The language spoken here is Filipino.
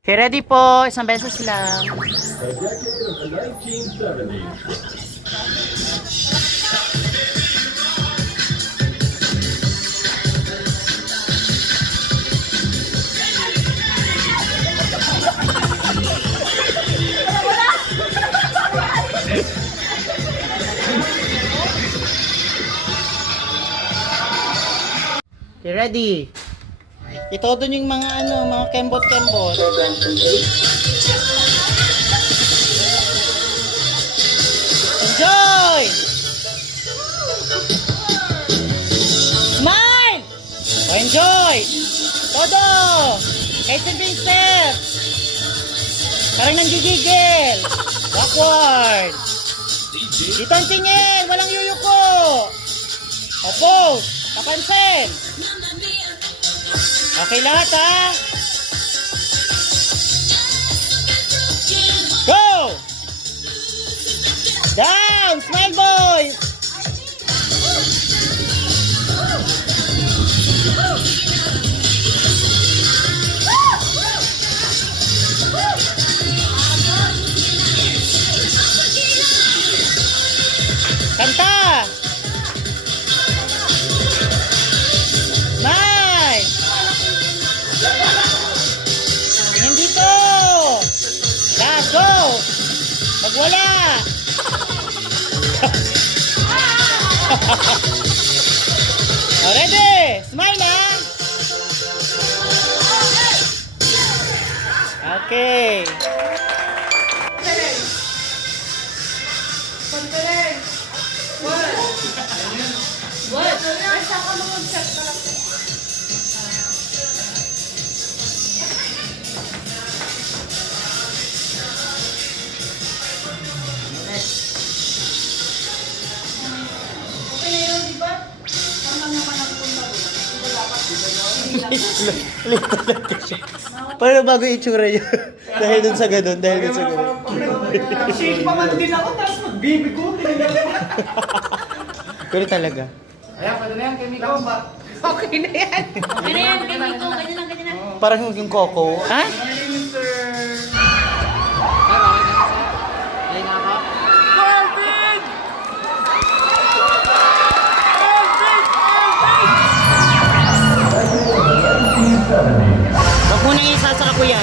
Okay, ready po. Isang beses lang. A decade of the 1970s. Okay, ready. Ito doon yung mga mga kembot-kembot. Enjoy! Smile! O, enjoy! Todo! Kahit si Vincent! Parang nanggigigil! Backward! Dito ang tingin! Walang yuyuko! O, pose! Papansin! Okay lahat ha? Go! Down! Smile boys! Kanta! Smile! Tingin dito! Let's go! Magwala! Oh, ready? Smile na! Okay. Paano bago yung itsura niya? Dahil dun sa ganun, dahil dun sa ganun. Shake pa man din ako, tapos magbibigo. Pero talaga. Ayan, pwede na yan, kay Miko. Okay na yan. Okay na yan, ganyan ko. Ganyan lang, ganyan lang. Parang yung Coco. Ha? Wag mo nang isa sa kuya.